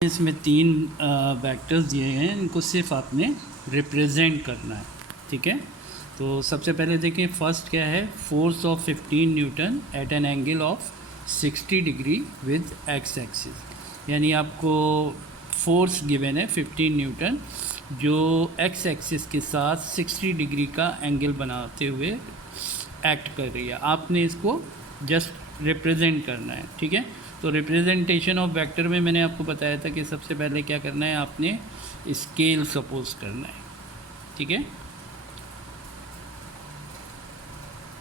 इसमें तीन वेक्टर्स दिए हैं, इनको सिर्फ आपने रिप्रेजेंट करना है। ठीक है, तो सबसे पहले देखिए फर्स्ट क्या है, force of 15 newton at an angle of 60 degree with X axis. यानी आपको फोर्स गिवन है 15 न्यूटन जो एक्स एक्सिस के साथ 60 डिग्री का एंगल बनाते हुए एक्ट कर रही है। आपने इसको जस्ट रिप्रेजेंट करना है। ठीक है, तो रिप्रेजेंटेशन ऑफ वेक्टर में मैंने आपको बताया था कि सबसे पहले क्या करना है, आपने स्केल सपोज करना है। ठीक है,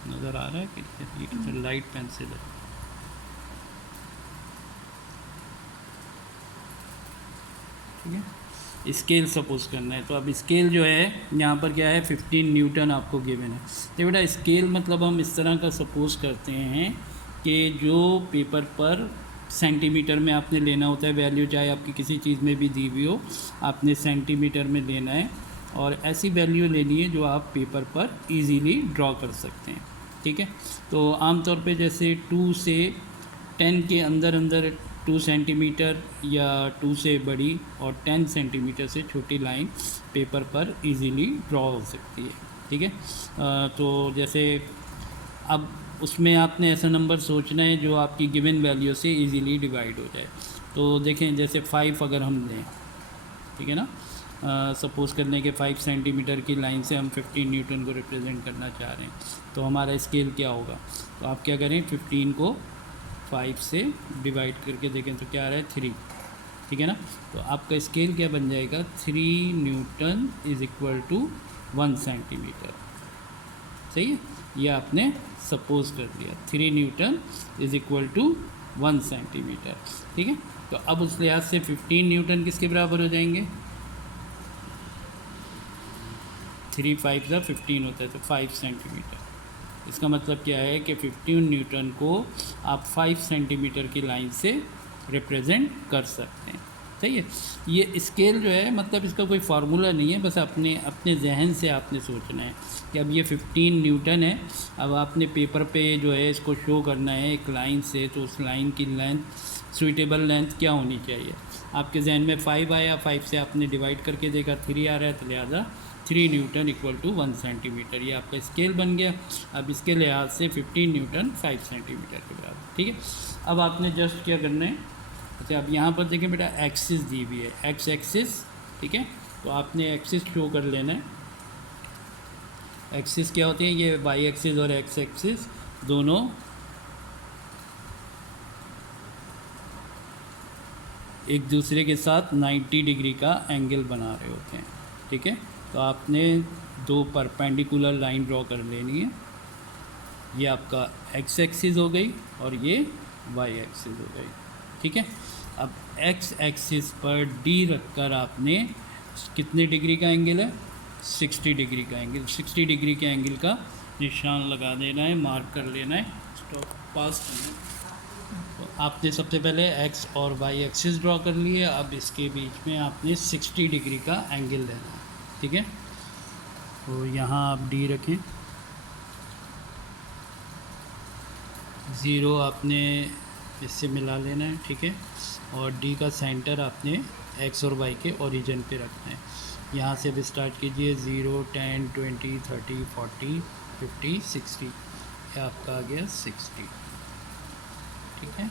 नज़र आ रहा है कि लाइट पेंसिल है। ठीक है, स्केल सपोज करना है। तो अब स्केल जो है यहाँ पर क्या है, 15 न्यूटन आपको गिवन है। तो बेटा स्केल मतलब हम इस तरह का सपोज करते हैं कि जो पेपर पर सेंटीमीटर में आपने लेना होता है वैल्यू, चाहे आपकी किसी चीज़ में भी दी हुई हो, आपने सेंटीमीटर में लेना है और ऐसी वैल्यू लेनी है जो आप पेपर पर इजीली ड्रॉ कर सकते हैं। ठीक है, तो आमतौर पे जैसे 2 से 10 के अंदर अंदर 2 सेंटीमीटर या 2 से बड़ी और 10 सेंटीमीटर से छोटी लाइन पेपर पर इजीली ड्रॉ हो सकती है। ठीक है, तो जैसे अब उसमें आपने ऐसा नंबर सोचना है जो आपकी गिवन वैल्यू से इजीली डिवाइड हो जाए। तो देखें जैसे 5 अगर हम लें, ठीक है ना, सपोज़ करने के 5 सेंटीमीटर की लाइन से हम 15 न्यूटन को रिप्रेजेंट करना चाह रहे हैं, तो हमारा स्केल क्या होगा। तो आप क्या करें, 15 को 5 से डिवाइड करके देखें तो क्या आ रहा है, 3। ठीक है ना, तो आपका स्केल क्या बन जाएगा, 3 newton is equal to 1 centimetre. सही है, ये आपने सपोज कर दिया 3 newton is equal to 1 centimetre. ठीक है, तो अब उस लिहाज से 15 न्यूटन किसके बराबर हो जाएंगे, 3 5 का 15 होता है, तो 5 सेंटीमीटर। इसका मतलब क्या है कि 15 न्यूटन को आप 5 सेंटीमीटर की लाइन से रिप्रेजेंट कर सकते हैं। सही है, ये स्केल जो है मतलब इसका कोई फार्मूला नहीं है, बस अपने जहन से आपने सोचना है कि अब ये 15 न्यूटन है। अब आपने पेपर पे जो है इसको शो करना है एक लाइन से, तो उस लाइन की लेंथ, सूटेबल लेंथ क्या होनी चाहिए। आपके जहन में 5 आया, 5 से आपने डिवाइड करके देखा 3 आ रहा है, तो लिहाजा 3 न्यूटन इक्वल टू 1 सेंटीमीटर, ये आपका स्केल बन गया। अब इसके लिहाज से 15 न्यूटन 5 सेंटीमीटर के बराबर। ठीक है, अब आपने जस्ट क्या करना है, अच्छा अब यहाँ पर देखें बेटा एक्सिस दी हुई है, एक्स एक्सिस। ठीक है, तो आपने एक्सिस शो कर लेना है। एक्सिस क्या होती है, ये वाई एक्सिस और एक्स एक्सिस दोनों एक दूसरे के साथ 90 डिग्री का एंगल बना रहे होते हैं। ठीक है, तो आपने 2 परपेंडिकुलर लाइन ड्रॉ कर लेनी है। ये आपका एक्स एक्सिस हो गई और ये वाई एक्सिस हो गई। ठीक है, अब एक्स एक्सिस पर डी रखकर आपने कितने डिग्री का एंगल है, 60 डिग्री का एंगल, 60 डिग्री के एंगल का निशान लगा देना है, मार्क कर लेना है, स्टॉप पास करना है। तो आपने सबसे पहले एक्स और वाई एक्सिस ड्रॉ कर लिए, अब इसके बीच में आपने 60 डिग्री का एंगल लेना है। ठीक है, तो यहाँ आप डी रखें, 0 आपने इससे मिला लेना है। ठीक है, और डी का सेंटर आपने एक्स और वाई के ओरिजिन पे रखना है। यहाँ से भी स्टार्ट कीजिए, 0 10 20 30 40 50 60, ये आपका आ गया 60। ठीक है,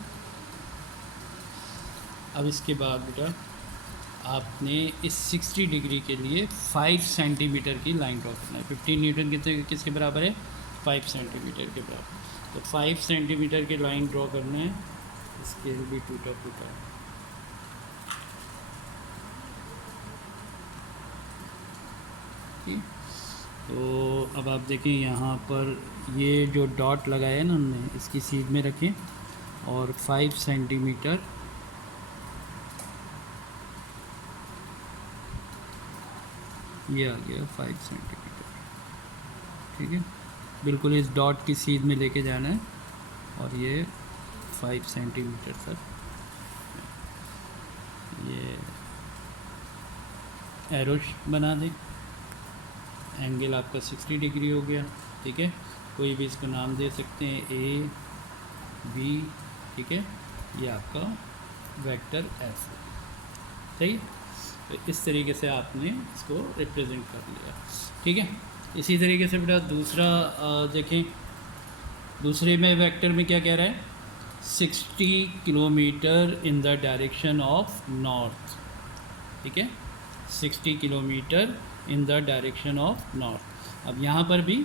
अब इसके बाद बेटा आपने इस 60 डिग्री के लिए 5 सेंटीमीटर की लाइन ड्रॉ करना है। 15 न्यूटन किसके बराबर है, 5 सेंटीमीटर के बराबर। तो 5 सेंटीमीटर की लाइन ड्रॉ करना है, स्केल भी टूटा फूटा है। ठीक, तो अब आप देखें यहाँ पर ये जो डॉट लगाया है ना हमने, इसकी सीध में रखें और 5 सेंटीमीटर ये आ गया 5 सेंटीमीटर। ठीक है, बिल्कुल इस डॉट की सीध में लेके जाना है और ये 5 सेंटीमीटर तक ये एरो बना दें। एंगल आपका 60 डिग्री हो गया। ठीक है, कोई भी इसको नाम दे सकते हैं, ए बी। ठीक है, ये आपका वेक्टर एफ है। सही है। तो इस तरीके से आपने इसको रिप्रेजेंट कर लिया, ठीक है। इसी तरीके से बेटा दूसरा देखें, दूसरे में वेक्टर में क्या कह रहा है, 60 kilometre in the direction of north, ठीक है, 60 kilometre in the direction of north. अब यहाँ पर भी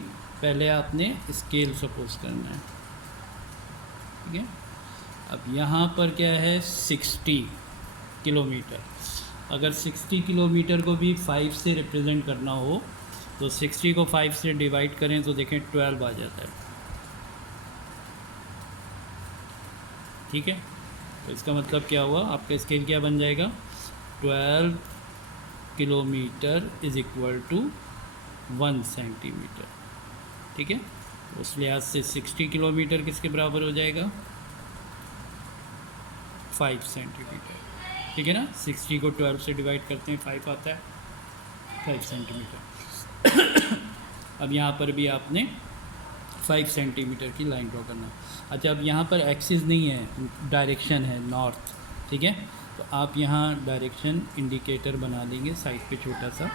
पहले आपने स्केल सपोज करना है, ठीक है। अब यहाँ पर क्या है, 60 किलोमीटर। अगर 60 किलोमीटर को भी 5 से रिप्रेजेंट करना हो तो 60 को 5 से डिवाइड करें तो देखें 12 आ जाता है, ठीक है। तो इसका मतलब क्या हुआ, आपका स्केल क्या बन जाएगा, 12 kilometre is equal to 1 centimetre, ठीक है। उस लिहाज से 60 किलोमीटर किसके बराबर हो जाएगा, 5 सेंटीमीटर, ठीक है ना। 60 को 12 से डिवाइड करते हैं 5 आता है, 5 सेंटीमीटर। अब यहाँ पर भी आपने 5 सेंटीमीटर की लाइन ड्रॉ करना। अच्छा, अब यहाँ पर एक्सिस नहीं है, डायरेक्शन है नॉर्थ, ठीक है। तो आप यहाँ डायरेक्शन इंडिकेटर बना देंगे साइड पे छोटा सा,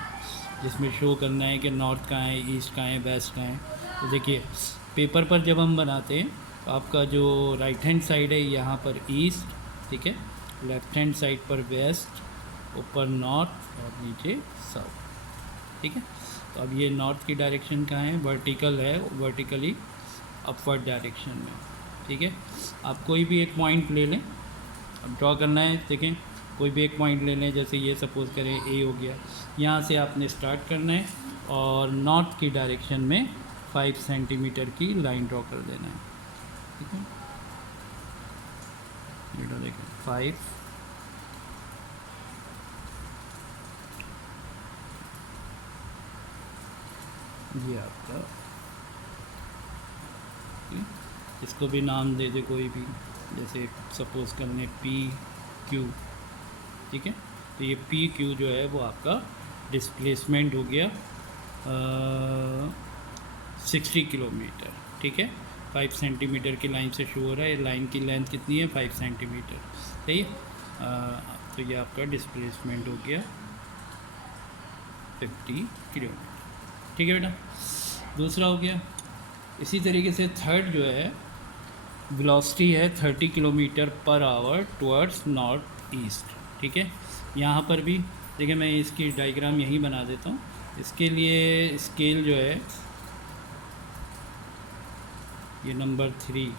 जिसमें शो करना है कि नॉर्थ कहाँ है, ईस्ट कहाँ है, वेस्ट कहाँ है। तो देखिए पेपर पर जब हम बनाते हैं तो आपका जो राइट हैंड साइड है यहाँ पर ईस्ट, ठीक है, लेफ्ट हैंड साइड पर वेस्ट, ऊपर नॉर्थ और नीचे साउथ, ठीक है। तो अब ये नॉर्थ की डायरेक्शन कहाँ है, वर्टिकल है, वर्टिकली अपवर्ड डायरेक्शन में, ठीक है। आप कोई भी एक पॉइंट ले लें, अब ड्रॉ करना है, देखें कोई भी एक पॉइंट ले लें, जैसे ये सपोज़ करें ए हो गया, यहाँ से आपने स्टार्ट करना है और नॉर्थ की डायरेक्शन में 5 सेंटीमीटर की लाइन ड्रॉ कर देना है, ठीक है। ये देखें 5, ये आपका, इसको भी नाम दे दे कोई भी, जैसे सपोज़ कर लें पी क्यू, ठीक है। तो ये पी क्यू जो है वो आपका डिस्प्लेसमेंट हो गया 60 किलोमीटर, ठीक है। 5 सेंटीमीटर की लाइन से शो हो रहा है, लाइन की लेंथ कितनी है, 5 सेंटीमीटर, सही है। तो ये आपका डिस्प्लेसमेंट हो गया 50 किलोमीटर, ठीक है बेटा। दूसरा हो गया, इसी तरीके से थर्ड जो है वेलोसिटी है 30 kilometre per hour towards north east, ठीक है। यहाँ पर भी देखिए मैं इसकी डायग्राम यहीं बना देता हूँ। इसके लिए स्केल जो है ये नंबर 3,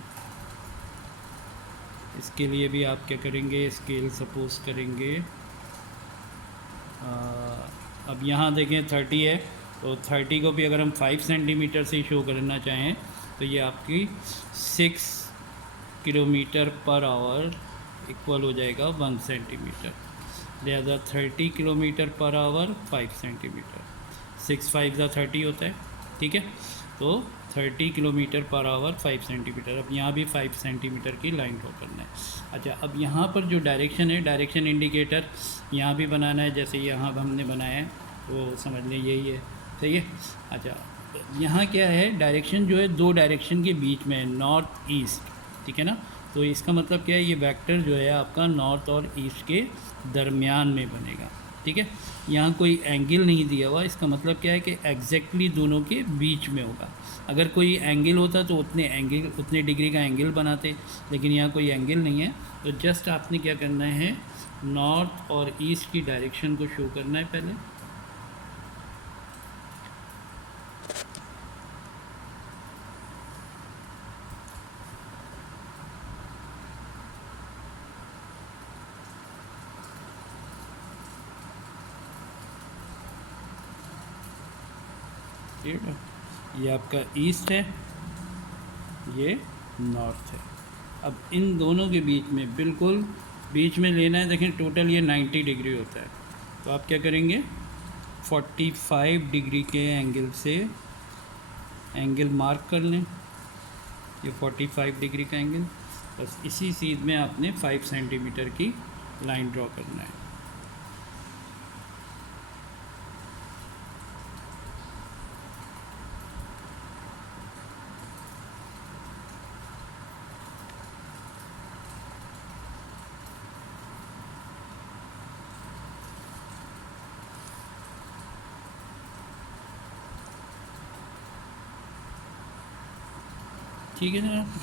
इसके लिए भी आप क्या करेंगे, स्केल सपोज करेंगे। अब यहाँ देखें 30 है, तो 30 को भी अगर हम 5 सेंटीमीटर से शो करना चाहें तो ये आपकी 6 किलोमीटर पर आवर इक्वल हो जाएगा 1 सेंटीमीटर, लिहाजा 30 किलोमीटर पर आवर 5 सेंटीमीटर, 6 5 30 होता है, ठीक है। तो 30 किलोमीटर पर आवर 5 सेंटीमीटर। अब यहाँ भी 5 सेंटीमीटर की लाइन ड्रॉ करना है। अच्छा, अब यहाँ पर जो डायरेक्शन है, डायरेक्शन इंडिकेटर यहाँ भी बनाना है, जैसे यहाँ हमने बनाया है वो समझ लें यही है, सही है। अच्छा, यहाँ क्या है, डायरेक्शन जो है 2 डायरेक्शन के बीच में है, नॉर्थ ईस्ट, ठीक है ना। तो इसका मतलब क्या है, ये वेक्टर जो है आपका नॉर्थ और ईस्ट के दरमियान में बनेगा, ठीक है। यहाँ कोई एंगल नहीं दिया हुआ, इसका मतलब क्या है कि एग्जैक्टली दोनों के बीच में होगा। अगर कोई एंगल होता तो उतने डिग्री का एंगल बनाते, लेकिन यहाँ कोई एंगल नहीं है। तो जस्ट आपने क्या करना है, नॉर्थ और ईस्ट की डायरेक्शन को शो करना है पहले। ठीक है, ये आपका ईस्ट है, ये नॉर्थ है। अब इन दोनों के बीच में बिल्कुल बीच में लेना है, देखें टोटल ये 90 डिग्री होता है। तो आप क्या करेंगे, 45 डिग्री के एंगल से एंगल मार्क कर लें, ये 45 डिग्री का एंगल, बस इसी चीज़ में आपने 5 सेंटीमीटर की लाइन ड्रॉ करना है। ठीक है ना।